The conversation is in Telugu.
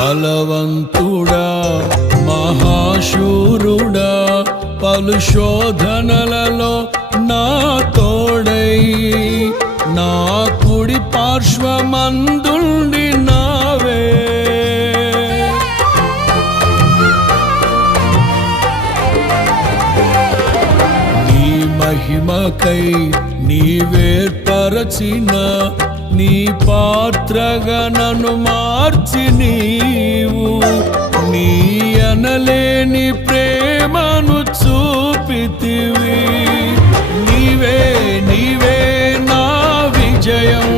బలవంతుడా మహాశూరుడా పలు శోధనలలో నా తోడై నా కుడి పార్శ్వమందుండి నావే. నీ మహిమకై నీవేర్పరచిన నీ పాత్రగా నన్ను మార్చి నీవు నీ అనలేని ప్రేమను చూపితివి. నీవే నీవే నా విజయం,